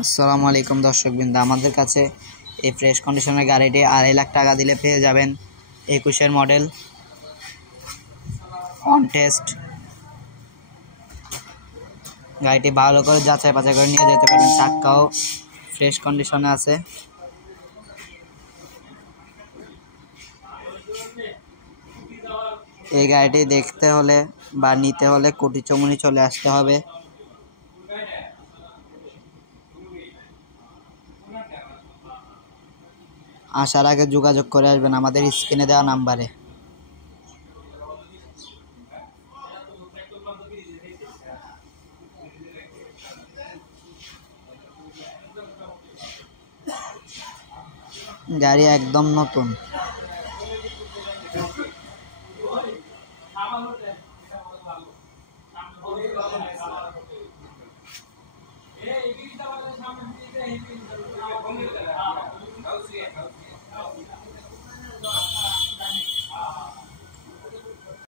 আসসালামু আলাইকুম দর্শকবৃন্দ, আমাদের কাছে এই ফ্রেশ কন্ডিশনের গাড়িটি 2.5 লাখ টাকা দিলে পেয়ে যাবেন। 21-এর মডেল, অন টেস্ট। গাড়িটি ভালো করে যাচাই বাছাই করে নিয়ে যেতে পারেন। চাক্কাও ফ্রেশ কন্ডিশনে আছে। এই গাড়িটি দেখতে হলে বা নিতে হলে কুটি চমুনি চলে আসতে হবে। আসার আগে যোগাযোগ করে আসবেন আমাদের স্ক্রিনে দেওয়া নাম্বারে। গাড়ি একদম নতুন।